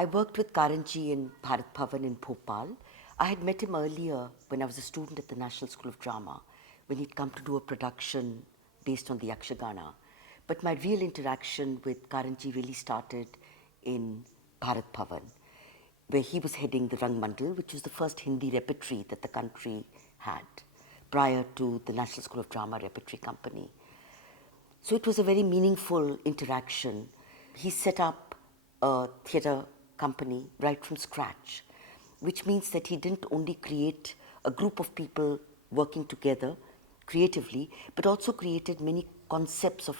I worked with Karanji in Bharat Bhavan in Bhopal. I had met him earlier when I was a student at the National School of Drama, when he'd come to do a production based on the Yakshagana. But my real interaction with Karanji really started in Bharat Bhavan, where he was heading the Rangmandal, which was the first Hindi repertory that the country had prior to the National School of Drama Repertory Company. So it was a very meaningful interaction. He set up a theatre company right from scratch, which means that he didn't only create a group of people working together creatively, but also created many concepts of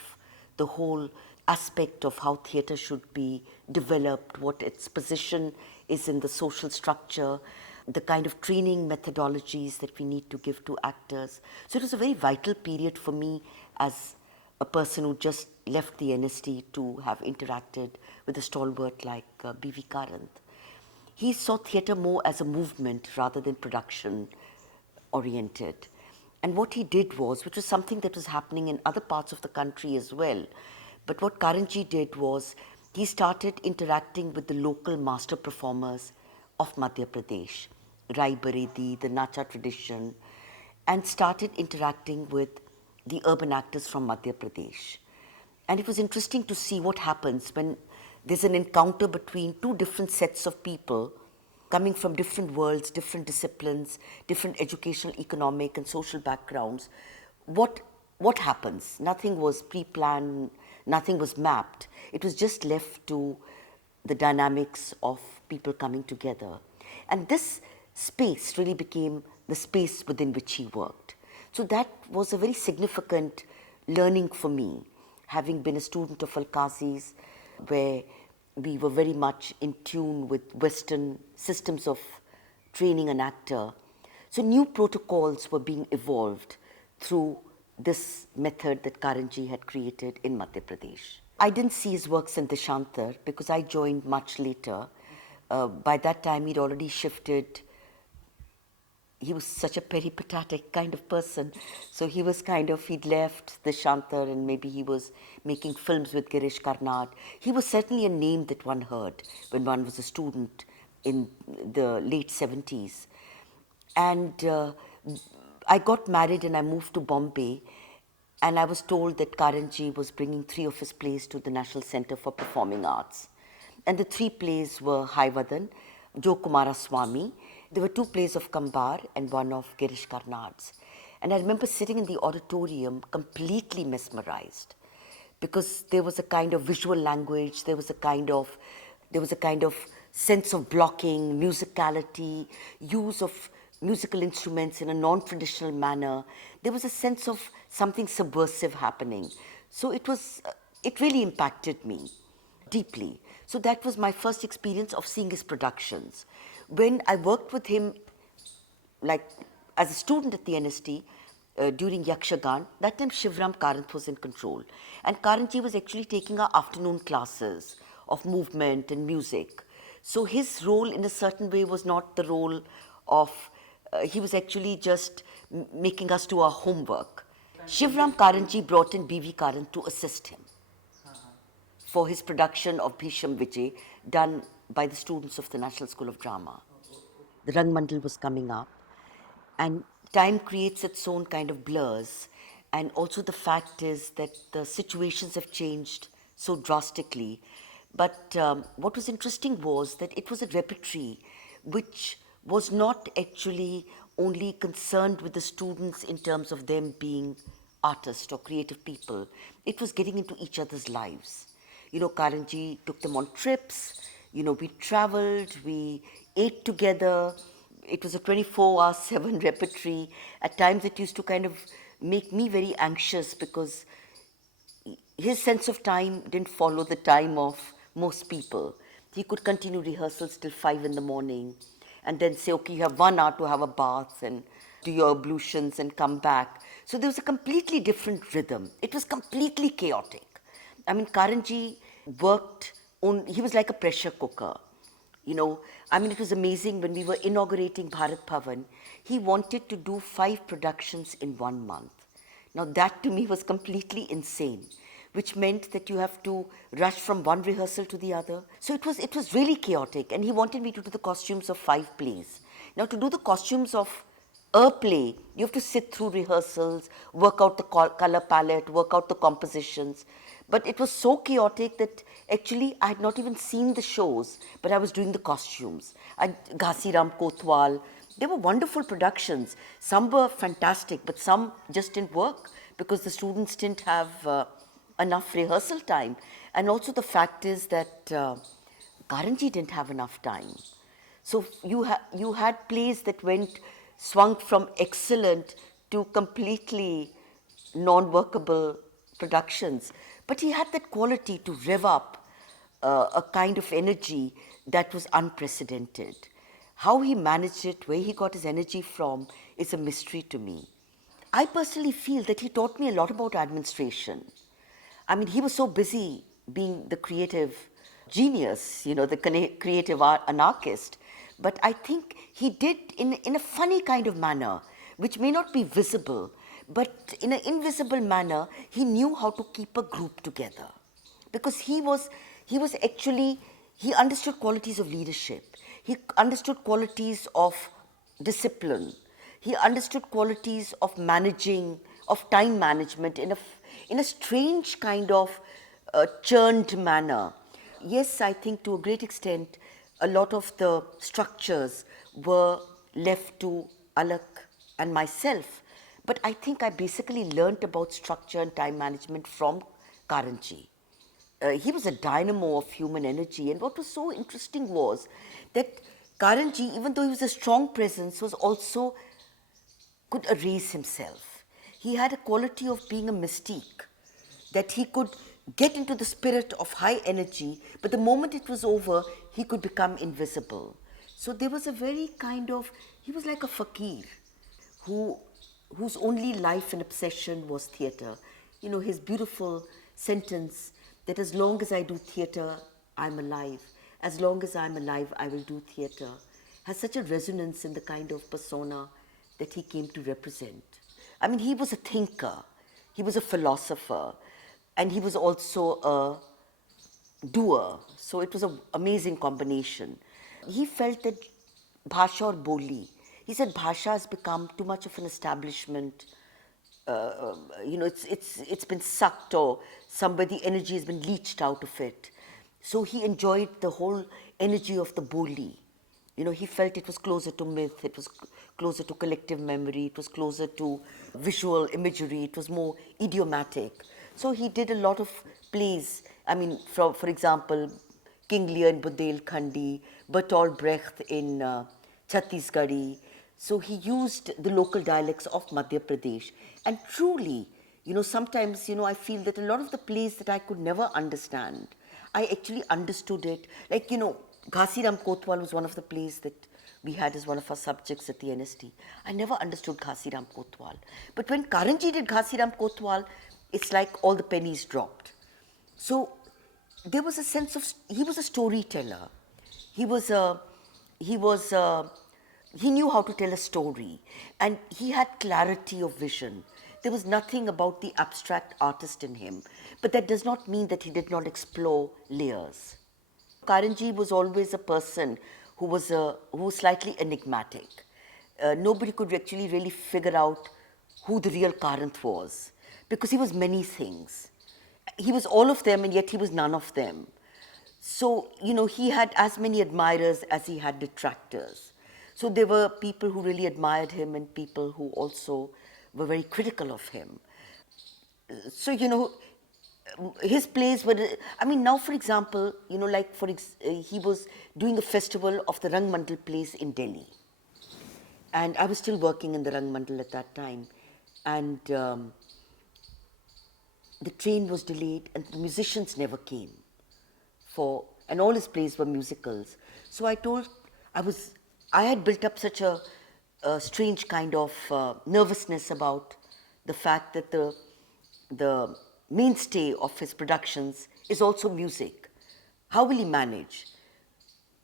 the whole aspect of how theatre should be developed, what its position is in the social structure, the kind of training methodologies that we need to give to actors. So it was a very vital period for me as a person who just left the NST to have interacted with a stalwart like BV Karanth. He saw theatre more as a movement rather than production oriented. And what he did was, which was something that was happening in other parts of the country as well, but what Karanji did was he started interacting with the local master performers of Madhya Pradesh, Rai Baredi, the Nacha tradition, and started interacting with the urban actors from Madhya Pradesh. And it was interesting to see what happens when there's an encounter between two different sets of people coming from different worlds, different disciplines, different educational, economic, and social backgrounds. What happens? Nothing was pre-planned, nothing was mapped. It was just left to the dynamics of people coming together. And this space really became the space within which he worked. So that was a very significant learning for me, having been a student of Al-Qazi's, where we were very much in tune with Western systems of training an actor. So new protocols were being evolved through this method that Karanji had created in Madhya Pradesh. I didn't see his works in Deshantar because I joined much later. By that time, he'd already shifted. He was such a peripatetic kind of person. So he was he'd left the Shantar and maybe he was making films with Girish Karnad. He was certainly a name that one heard when one was a student in the late 70s. And I got married and I moved to Bombay, and I was told that Karanji was bringing 3 of his plays to the National Center for Performing Arts. And the 3 plays were Haivadan, Jo Kumara Swami. There were 2 plays of Kambar and 1 of Girish Karnad's. And I remember sitting in the auditorium completely mesmerized, because there was a kind of visual language, there was a kind of sense of blocking, musicality, use of musical instruments in a non-traditional manner. There was a sense of something subversive happening. So it really impacted me deeply. So that was my first experience of seeing his productions. When I worked with him, like as a student at the NST, during Yakshagan, that time Shivram Karanth was in control. And Karanji was actually taking our afternoon classes of movement and music. So his role in a certain way was not the role of, he was actually just making us do our homework. Shivram Karanji brought in BV Karanth to assist him for his production of Bhisham Vijay, done by the students of the National School of Drama. The Rangmandal was coming up, and time creates its own kind of blurs. And also the fact is that the situations have changed so drastically. But what was interesting was that it was a repertory which was not actually only concerned with the students in terms of them being artists or creative people. It was getting into each other's lives. Karanji took them on trips. We traveled, we ate together. It was a 24/7 repertory. At times it used to kind of make me very anxious, because his sense of time didn't follow the time of most people. He could continue rehearsals till 5 in the morning and then say, okay, you have 1 hour to have a bath and do your ablutions and come back. So there was a completely different rhythm. It was completely chaotic. I mean, Karanji worked on, he was like a pressure cooker. It was amazing when we were inaugurating Bharat Bhavan, he wanted to do 5 productions in 1 month. Now that to me was completely insane. which meant that you have to rush from one rehearsal to the other. So it was really chaotic, and he wanted me to do the costumes of 5 plays. Now, to do the costumes of a play, you have to sit through rehearsals, work out the color palette, work out the compositions. But it was so chaotic that actually I had not even seen the shows, but I was doing the costumes. Ghasiram Kotwal, they were wonderful productions. Some were fantastic, but some just didn't work because the students didn't have enough rehearsal time. And also the fact is that Karanji didn't have enough time. So you had plays that swung from excellent to completely non-workable productions. But he had that quality to rev up a kind of energy that was unprecedented. How he managed it, where he got his energy from, is a mystery to me. I personally feel that he taught me a lot about administration. I mean, he was so busy being the creative genius, the creative anarchist. But I think he did in a funny kind of manner, which may not be visible, but in an invisible manner, he knew how to keep a group together. Because he understood qualities of leadership. He understood qualities of discipline. He understood qualities of time management in a strange kind of churned manner. Yes, I think to a great extent, a lot of the structures were left to Alak and myself. But I think I basically learnt about structure and time management from Karanji. He was a dynamo of human energy. And what was so interesting was that Karanji, even though he was a strong presence, was also could erase himself. He had a quality of being a mystique, that he could get into the spirit of high energy, but the moment it was over, he could become invisible. So there was a very he was like a fakir whose only life and obsession was theatre. His beautiful sentence that as long as I do theatre, I'm alive. As long as I'm alive, I will do theatre, has such a resonance in the kind of persona that he came to represent. I mean, he was a thinker, he was a philosopher, and he was also a doer. So it was an amazing combination. He felt that bhasha or boli, he said bhasha has become too much of an establishment. It's been sucked, or somebody energy has been leached out of it. So he enjoyed the whole energy of the boli. He felt it was closer to myth, it was closer to collective memory, it was closer to visual imagery, it was more idiomatic. So he did a lot of plays. I mean, for example, King Lear in Bundelkhandi, Bertolt Brecht in Chhattisgarhi. So he used the local dialects of Madhya Pradesh. And truly, sometimes, I feel that a lot of the plays that I could never understand, I actually understood it. Like, Ghasiram Kotwal was one of the plays that we had as one of our subjects at the NST. I never understood Ghasiram Kotwal. But when Karanji did Ghasiram Kotwal, it's like all the pennies dropped. So there was a sense of, he was a storyteller. He knew how to tell a story, and he had clarity of vision. There was nothing about the abstract artist in him, but that does not mean that he did not explore layers. Karanji was always a person who was slightly enigmatic. Nobody could actually really figure out who the real Karanth was, because he was many things. He was all of them, and yet he was none of them. So, he had as many admirers as he had detractors. So there were people who really admired him and people who also were very critical of him. So, his plays were, now for example, he was doing a festival of the Rangmandal plays in Delhi. And I was still working in the Rangmandal at that time. And the train was delayed and the musicians never came. And all his plays were musicals. So I had built up such a strange kind of nervousness about the fact that the mainstay of his productions is also music. How will he manage?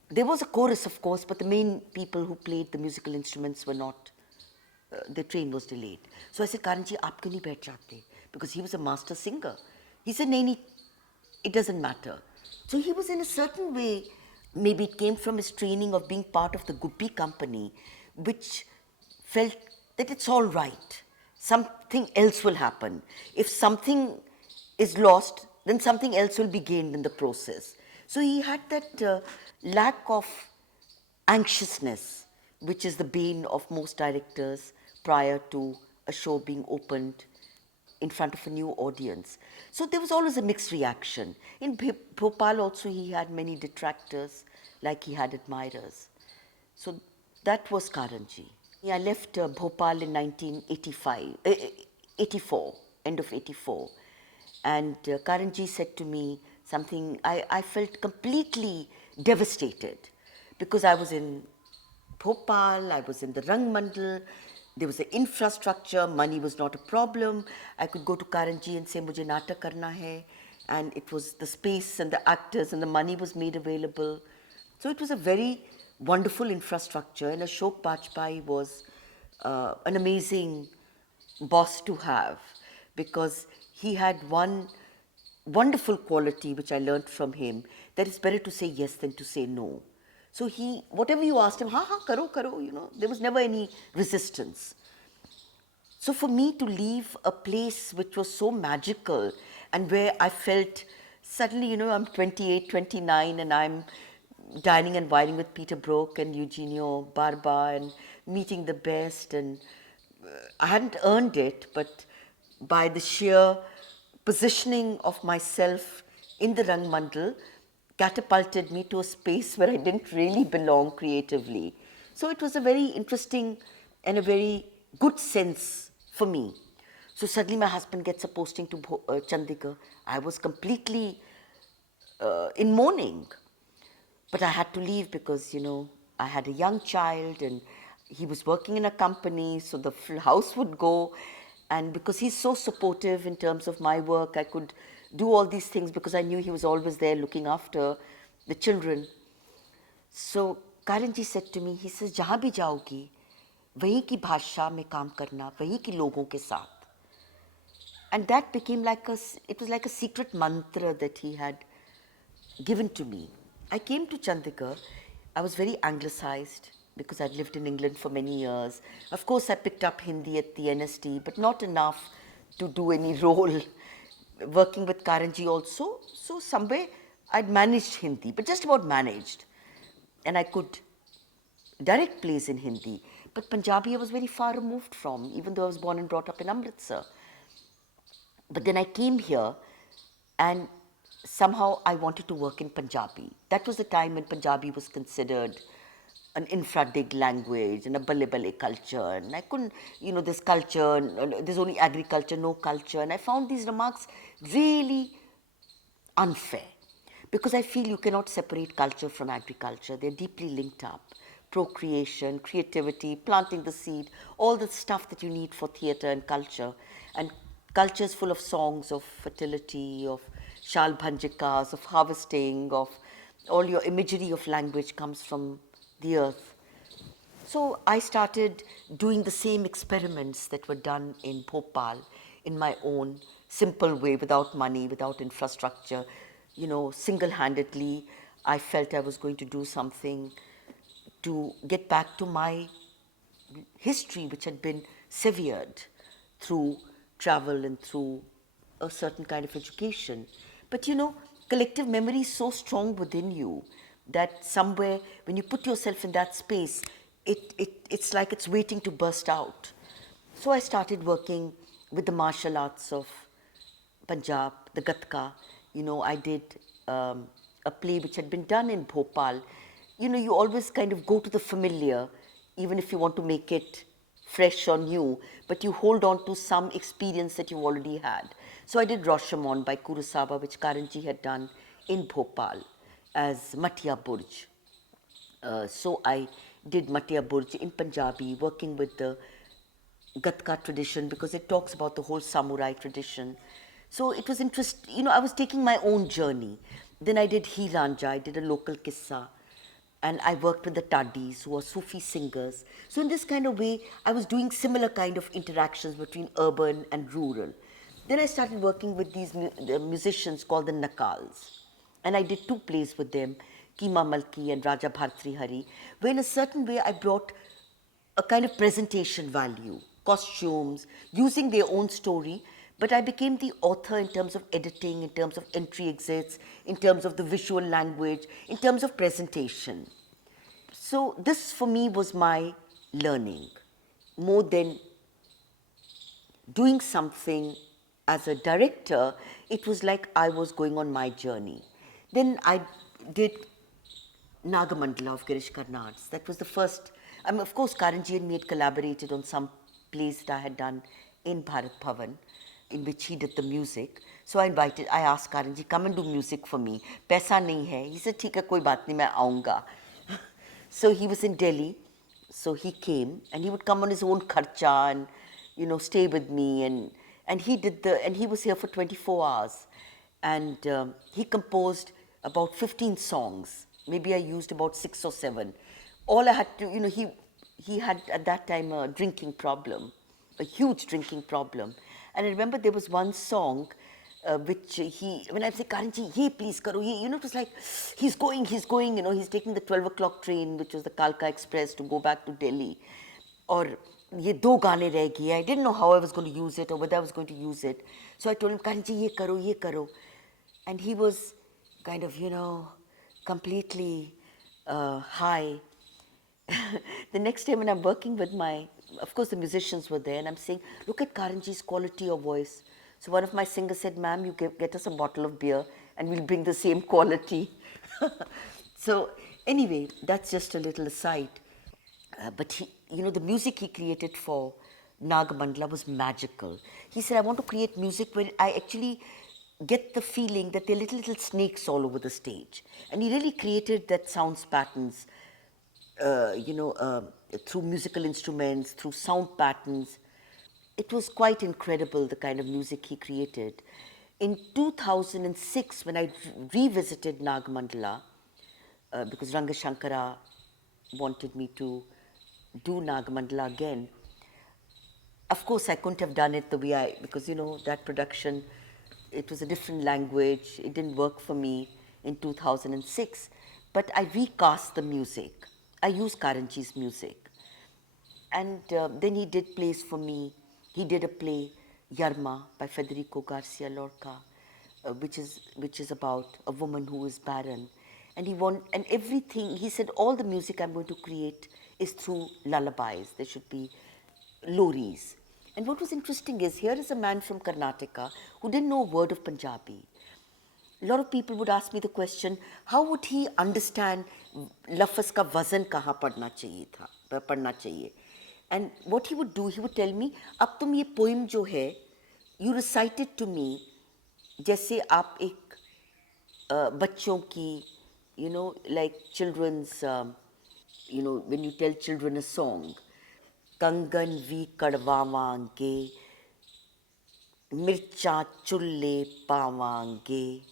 There was a chorus, of course, but the main people who played the musical instruments were not, the train was delayed. So I said, Karanji, aap kyun nahi baith jate? Because he was a master singer. He said, Naini, it doesn't matter. So he was in a certain way, maybe it came from his training of being part of the Guppy company, which felt that it's all right. Something else will happen. If something is lost, then something else will be gained in the process. So he had that lack of anxiousness, which is the bane of most directors prior to a show being opened in front of a new audience. So there was always a mixed reaction. In Bhopal also he had many detractors, like he had admirers. So that was Karanji. I left Bhopal in 1985, 84, end of 84. And Karanji said to me something, I felt completely devastated because I was in Bhopal, I was in the Rangmandal, there was the infrastructure, money was not a problem. I could go to Karanji and say, Mujhe natak karna hai. And it was the space and the actors and the money was made available. So it was a very wonderful infrastructure, and Ashok Bajpai was an amazing boss to have because he had one wonderful quality which I learned from him, that it's better to say yes than to say no. So he, whatever you asked him, ha, karo, karo, there was never any resistance. So for me to leave a place which was so magical and where I felt suddenly, I'm 28, 29 and I'm dining and wining with Peter Brook and Eugenio Barba and meeting the best, and I hadn't earned it, but by the sheer positioning of myself in the Rangmandal catapulted me to a space where I didn't really belong creatively. So it was a very interesting and a very good sense for me. So suddenly my husband gets a posting to Chandigarh. I was completely in mourning. But I had to leave because, I had a young child and he was working in a company, so the house would go. And because he's so supportive in terms of my work, I could do all these things because I knew he was always there looking after the children. So Karanji said to me, he says, "Jahan bhi jaogi, wahi ki bhasha mein kaam karna, wahi ki logon ke saath." And that became it was like a secret mantra that he had given to me. I came to Chandigarh. I was very anglicized because I'd lived in England for many years. Of course, I picked up Hindi at the NST, but not enough to do any role. Working with Karanji also, so somewhere I'd managed Hindi, but just about managed. And I could direct plays in Hindi. But Punjabi I was very far removed from, even though I was born and brought up in Amritsar. But then I came here and somehow I wanted to work in Punjabi. That was the time when Punjabi was considered an infra-dig language and a bale culture. And I couldn't, this culture, there's only agriculture, no culture. And I found these remarks really unfair because I feel you cannot separate culture from agriculture. They're deeply linked up. Procreation, creativity, planting the seed, all the stuff that you need for theatre and culture. And culture is full of songs of fertility, of shal bhanjikas, of harvesting, of all your imagery of language comes from the earth. So I started doing the same experiments that were done in Bhopal in my own simple way, without money, without infrastructure. Single-handedly, I felt I was going to do something to get back to my history, which had been severed through travel and through a certain kind of education. But collective memory is so strong within you that somewhere when you put yourself in that space, it's like it's waiting to burst out. So I started working with the martial arts of Punjab, the Gatka. I did a play which had been done in Bhopal. You always kind of go to the familiar, even if you want to make it fresh or new, but you hold on to some experience that you already had. So I did Rashomon by Kurosawa, which Karanji had done in Bhopal as Matia Burj. So I did Matia Burj in Punjabi, working with the Gatka tradition because it talks about the whole samurai tradition. So it was interesting, I was taking my own journey. Then I did Hi Ranja, I did a local kissa. And I worked with the Taddis, who are Sufi singers. So in this kind of way, I was doing similar kind of interactions between urban and rural. Then I started working with these musicians called the Nakals. And I did 2 plays with them, Keema Malki and Raja Bhartri Hari, where in a certain way I brought a kind of presentation value, costumes, using their own story, but I became the author in terms of editing, in terms of entry exits, in terms of the visual language, in terms of presentation. So this for me was my learning, more than doing something as a director. It was like I was going on my journey. Then I did Nagamandala of Girish Karnad's. That was the first. I mean, of course, Karanji and me had collaborated on some plays that I had done in Bharat Bhavan, in which he did the music. So I asked Karanji, come and do music for me. Paisa nahi hai. He said, ठीक है, कोई बात नहीं, मैं आऊँगा. So he was in Delhi. So he came, and he would come on his own kharcha and, stay with me. And he was here for 24 hours. And he composed about 15 songs. Maybe I used about 6 or 7. All I had to, he had at that time a drinking problem, a huge drinking problem. And I remember there was one song which when I say, Karanji, ye please karo, ye, it was like, he's going, he's taking the 12 o'clock train, which was the Kalka Express, to go back to Delhi. Or, ye do gaane reh gaye. I didn't know how I was going to use it or whether I was going to use it. So I told him, Karanji, ye karo, ye karo. And he was kind of, completely high. The next day when I'm working with of course the musicians were there, and I'm saying, look at Karanji's quality of voice. So one of my singers said, ma'am, you get us a bottle of beer and we'll bring the same quality. So anyway, that's just a little aside. But he, the music he created for Nagamandala was magical. He said, I want to create music where I actually get the feeling that there are little snakes all over the stage. And he really created that sounds patterns, through musical instruments, through sound patterns. It was quite incredible, the kind of music he created. In 2006, when I revisited Nagamandala, because Rangashankara wanted me to do Nagamandala again, of course, I couldn't have done it the way because, that production, it was a different language. It didn't work for me in 2006. But I recast the music. I used Karanji's music. And then he did plays for me. He did a play, Yarma, by Federico Garcia Lorca, which is about a woman who is barren. And everything, he said, all the music I'm going to create is through lullabies. There should be loris. And what was interesting is, here is a man from Karnataka who didn't know a word of Punjabi. A lot of people would ask me the question, how would he understand lafaz ka wazan kahan padna chahiye? And what he would do, he would tell me, ab tum ye poem jo hai, you recite it to me, jaise aap ek bachon ki, like children's, when you tell children a song, कंगन we कड़वावांगे मिर्चा चुल्ले पावांगे,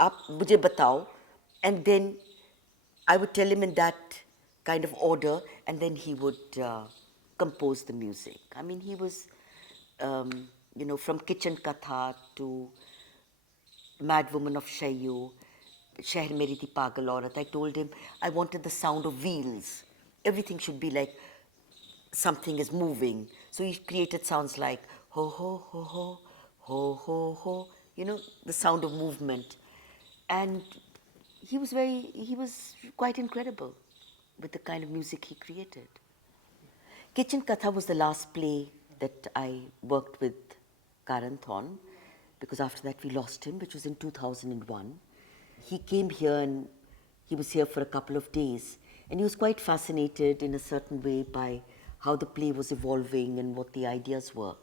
आप मुझे बताओ. And then I would tell him in that kind of order, and then he would compose the music. I mean, he was, from Kitchen Katha to Mad Woman of Shayu, Sheher Meri Thi Pagal Aurat. I told him I wanted the sound of wheels. Everything should be like something is moving. So he created sounds like ho, ho, ho, ho, ho, ho, ho, the sound of movement. And he was quite incredible with the kind of music he created. Kitchen Katha was the last play that I worked with Karanth on, because after that we lost him, which was in 2001. He came here and he was here for a couple of days. And he was quite fascinated in a certain way by how the play was evolving and what the ideas were.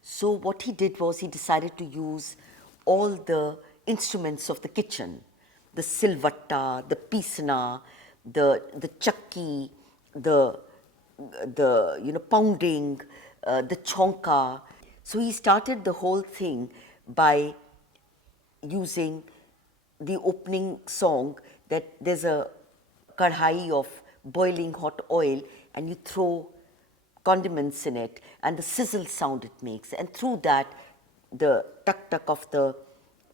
So what he did was he decided to use all the instruments of the kitchen, the silvatta, the pisana, the chakki, the pounding, the chonka. So he started the whole thing by using the opening song, that there's a kadhai of boiling hot oil, and you throw condiments in it and the sizzle sound it makes, and through that the tuck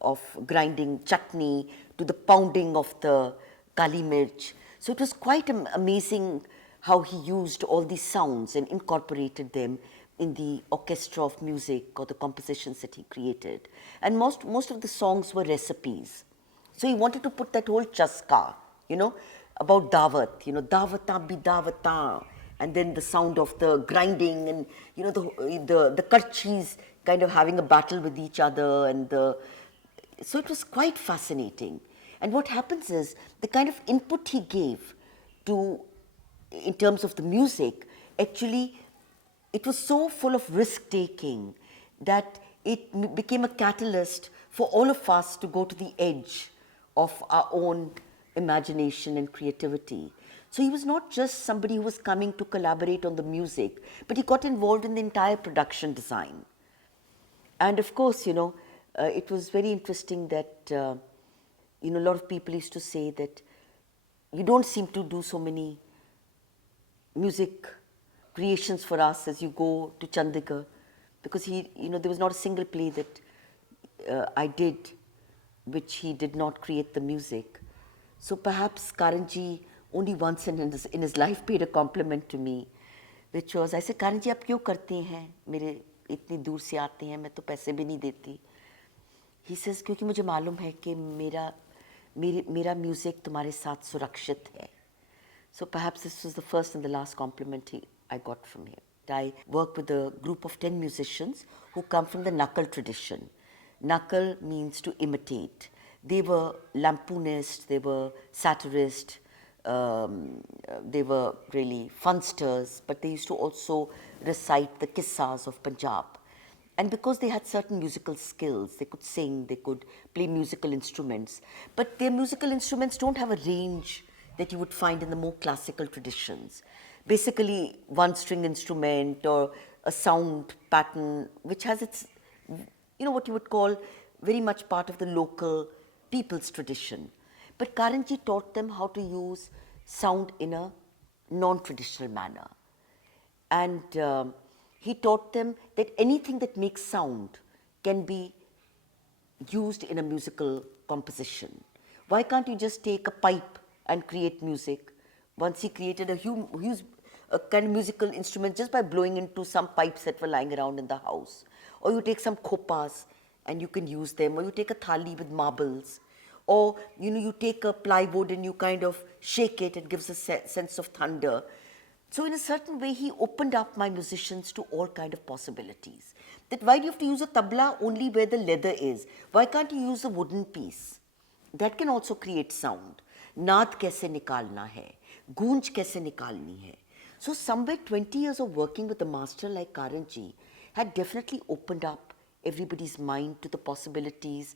of grinding chutney to the pounding of the kali mirch. So it was quite amazing how he used all these sounds and incorporated them in the orchestra of music or the compositions that he created. And most of the songs were recipes. So he wanted to put that whole chaska, about dawat, dawata bi dawata, and then the sound of the grinding and, the karchis kind of having a battle with each other. So it was quite fascinating. And what happens is the kind of input he gave in terms of the music, actually, it was so full of risk-taking that it became a catalyst for all of us to go to the edge of our own imagination and creativity. So he was not just somebody who was coming to collaborate on the music, but he got involved in the entire production design. And of course, it was very interesting that, a lot of people used to say that you don't seem to do so many music creations for us as you go to Chandigarh, because there was not a single play that I did which he did not create the music. So perhaps Karanji only once in his life paid a compliment to me, which was, I said, Karanji, आप क्यों करते हैं? मेरे इतनी दूर से आते हैं, मैं तो पैसे भी नहीं देती. He says, क्योंकि मुझे मालूम है कि मेरा म्यूजिक तुम्हारे साथ सुरक्षित है. So perhaps this was the first and the last compliment I got from him. I work with a group of 10 musicians who come from the Nakal tradition. Nakal means to imitate. They were lampoonists, they were satirists, they were really funsters, but they used to also recite the kissas of Punjab. And because they had certain musical skills, they could sing, they could play musical instruments, but their musical instruments don't have a range that you would find in the more classical traditions. Basically, one string instrument or a sound pattern, which has its, what you would call very much part of the local people's tradition. But Karanji taught them how to use sound in a non-traditional manner. And he taught them that anything that makes sound can be used in a musical composition. Why can't you just take a pipe and create music? Once he created a kind of musical instrument just by blowing into some pipes that were lying around in the house. Or you take some khopas and you can use them, or you take a thali with marbles, or you take a plywood and you kind of shake it, it gives a sense of thunder. So in a certain way, he opened up my musicians to all kind of possibilities. That why do you have to use a tabla only where the leather is? Why can't you use a wooden piece? That can also create sound. Naad kaise nikalna hai? Goonj kaise nikalni hai? So somewhere 20 years of working with a master like Karanji had definitely opened up everybody's mind to the possibilities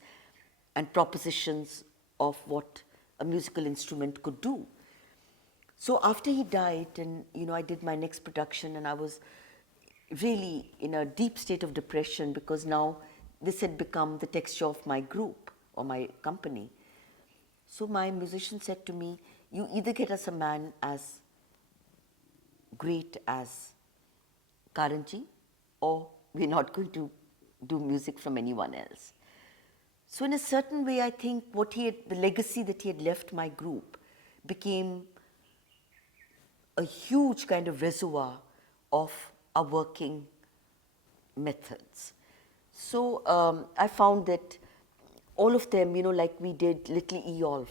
and propositions of what a musical instrument could do. So after he died, and I did my next production, and I was really in a deep state of depression because now this had become the texture of my group or my company. So my musician said to me, you either get us a man as great as Karanji, or we're not going to do music from anyone else. So in a certain way, I think the legacy that he had left my group became a huge kind of reservoir of our working methods. So I found that all of them, like we did Little Eolf,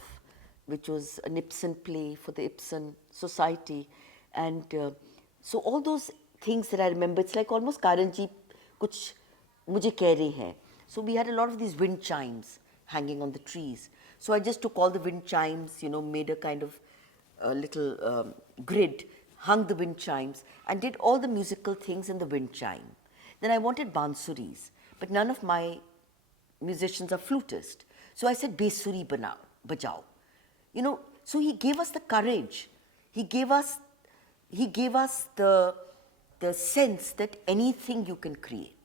which was an Ibsen play for the Ibsen Society. And so all those things that I remember, it's like almost Karanji kuch mujhe keh rahe hain. So we had a lot of these wind chimes hanging on the trees. So I just took all the wind chimes, made a kind of little grid, hung the wind chimes, and did all the musical things in the wind chime. Then I wanted bansuris, but none of my musicians are flutists. So I said, Besuri bajao. So he gave us the courage. He gave us the sense that anything you can create.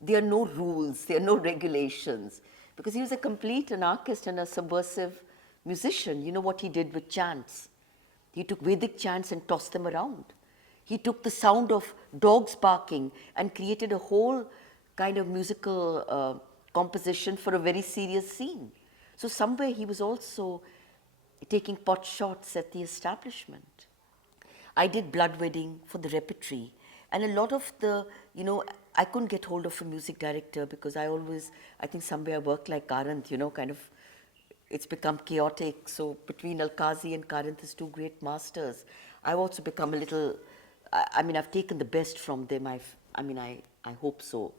There are no rules, there are no regulations. Because he was a complete anarchist and a subversive musician. You know what he did with chants? He took Vedic chants and tossed them around. He took the sound of dogs barking and created a whole kind of musical composition for a very serious scene. So somewhere he was also taking pot shots at the establishment. I did Blood Wedding for the repertory, and a lot of the, I couldn't get hold of a music director because I think somewhere I work like Karanth, kind of, it's become chaotic. So between Alkazi and Karanth is two great masters. I've also become a little, I've taken the best from them. I hope so.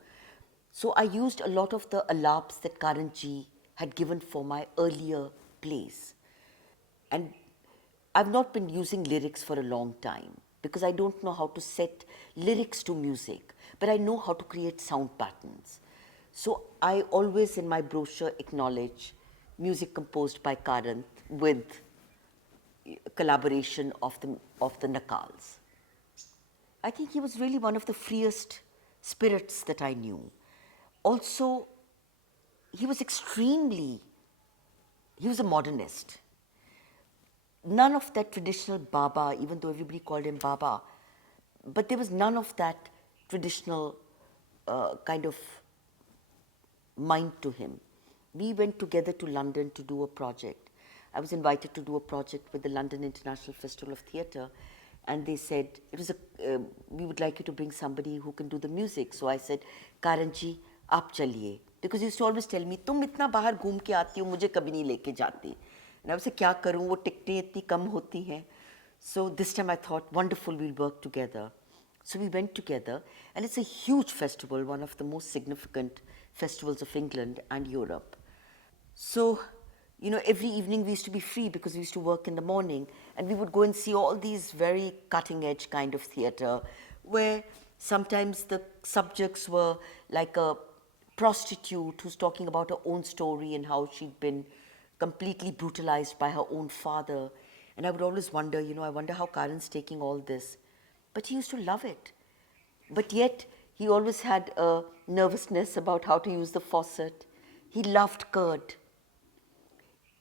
So I used a lot of the alaps that Karanji had given for my earlier plays. And I've not been using lyrics for a long time because I don't know how to set lyrics to music, but I know how to create sound patterns. So I always in my brochure acknowledge music composed by Karanth with collaboration of the Nakals. I think he was really one of the freest spirits that I knew. Also, he was a modernist. None of that traditional Baba, even though everybody called him Baba, but there was none of that traditional kind of mind to him. We went together to London to do a project. I was invited to do a project with the London International Festival of Theatre, and they said, we would like you to bring somebody who can do the music. So I said, Karanji, aap chaliye. Because he used to always tell me, तुम इतना बाहर घूम के आती हो, मुझे कभी नहीं लेके जाती. And I was like, क्या करूँ, वो टिकटें इतनी कम होती हैं. So this time I thought, wonderful, we'll work together. So we went together, and it's a huge festival, one of the most significant festivals of England and Europe. So, every evening we used to be free because we used to work in the morning, and we would go and see all these very cutting-edge kind of theatre where sometimes the subjects were like a prostitute who's talking about her own story and how she'd been completely brutalized by her own father. And I would always wonder, I wonder how Karan's taking all this. But he used to love it. But yet, he always had a nervousness about how to use the faucet. He loved curd.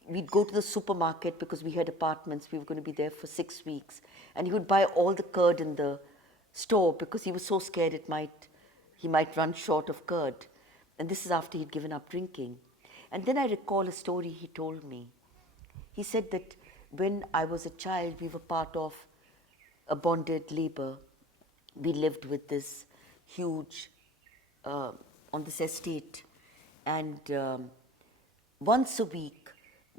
We'd go to the supermarket because we had apartments. We were going to be there for 6 weeks. And he would buy all the curd in the store because he was so scared he might run short of curd. And this is after he'd given up drinking. And then I recall a story he told me. He said that when I was a child, we were part of a bonded labor. We lived with this huge, on this estate. And once a week,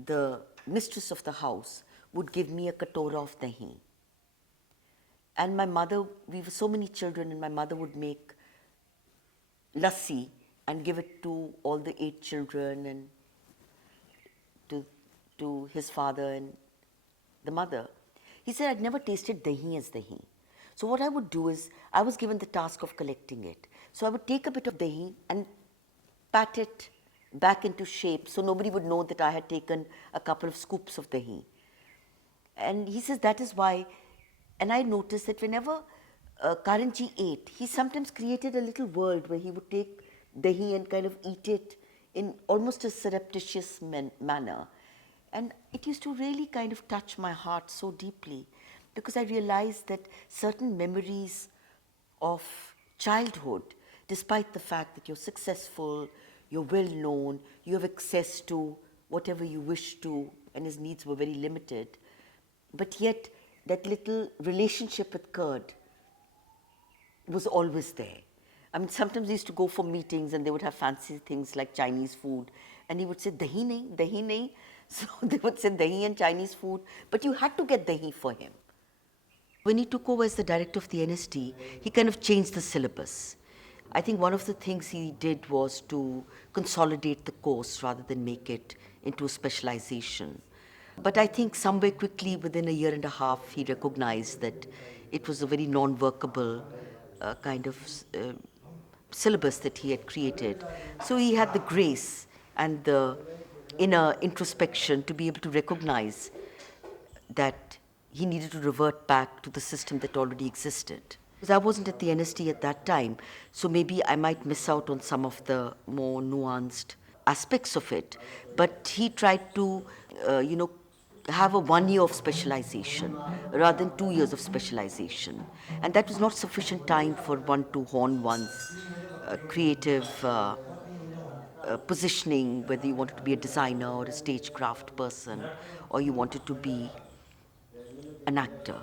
the mistress of the house would give me a katora of dahi. And my mother, we were so many children, and my mother would make lassi and give it to all the 8 children and to his father and the mother. He said, I'd never tasted dahi as dahi. So what I would do is, I was given the task of collecting it. So I would take a bit of dahi and pat it back into shape so nobody would know that I had taken a couple of scoops of dahi. And he says that is why, and I noticed that whenever Karanji ate, he sometimes created a little world where he would take dahi and kind of eat it in almost a surreptitious manner. And it used to really kind of touch my heart so deeply because I realized that certain memories of childhood, despite the fact that you're successful, you're well known, you have access to whatever you wish to, and his needs were very limited, but yet that little relationship with curd was always there. I mean, sometimes he used to go for meetings and they would have fancy things like Chinese food, and he would say, dahi nahi, dahi nahi. So they would say dahi and Chinese food, but you had to get dahi for him. When he took over as the director of the NST, he kind of changed the syllabus. I think one of the things he did was to consolidate the course rather than make it into a specialization. But I think somewhere quickly, within a year and a half, he recognized that it was a very non-workable kind of syllabus that he had created. So he had the grace and the inner introspection to be able to recognize that he needed to revert back to the system that already existed. Because I wasn't at the NST at that time, so maybe I might miss out on some of the more nuanced aspects of it. But he tried to, have a 1 year of specialization rather than 2 years of specialization. And that was not sufficient time for one to hone one's creative positioning, whether you wanted to be a designer or a stagecraft person, or you wanted to be an actor.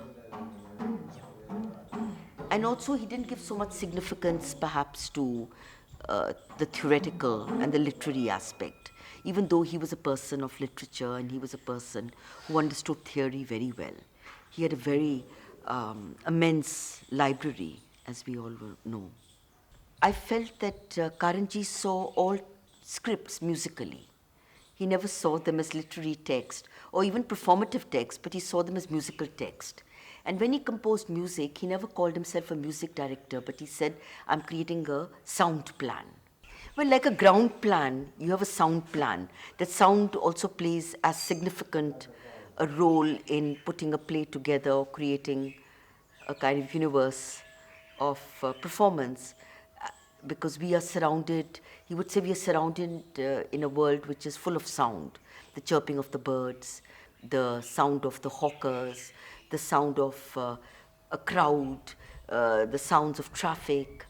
And also, he didn't give so much significance, perhaps, to the theoretical and the literary aspect, even though he was a person of literature and he was a person who understood theory very well. He had a very immense library, as we all know. I felt that Karanji saw all scripts musically. He never saw them as literary text or even performative text, but he saw them as musical text. And when he composed music, he never called himself a music director, but he said, I'm creating a sound plan. Well, like a ground plan, you have a sound plan. That sound also plays as significant a role in putting a play together or creating a kind of universe of performance, because we are surrounded, he would say we are surrounded in a world which is full of sound. The chirping of the birds, the sound of the hawkers, the sound of a crowd, the sounds of traffic.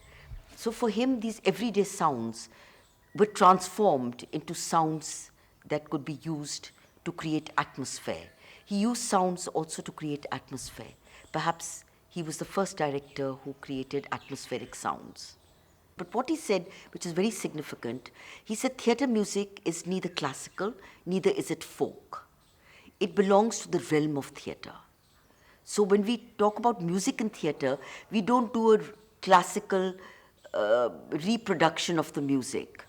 So for him, these everyday sounds were transformed into sounds that could be used to create atmosphere. He used sounds also to create atmosphere. Perhaps he was the first director who created atmospheric sounds. But what he said, which is very significant, he said theatre music is neither classical, neither is it folk. It belongs to the realm of theatre. So when we talk about music in theatre, we don't do a classical reproduction of the music.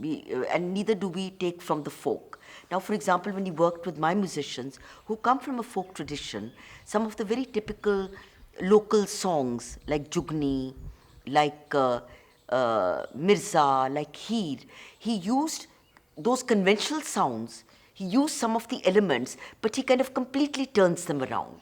And neither do we take from the folk. Now, for example, when he worked with my musicians who come from a folk tradition, some of the very typical local songs like Jugni, like Mirza, like Heer, he used those conventional sounds, he used some of the elements, but he kind of completely turns them around.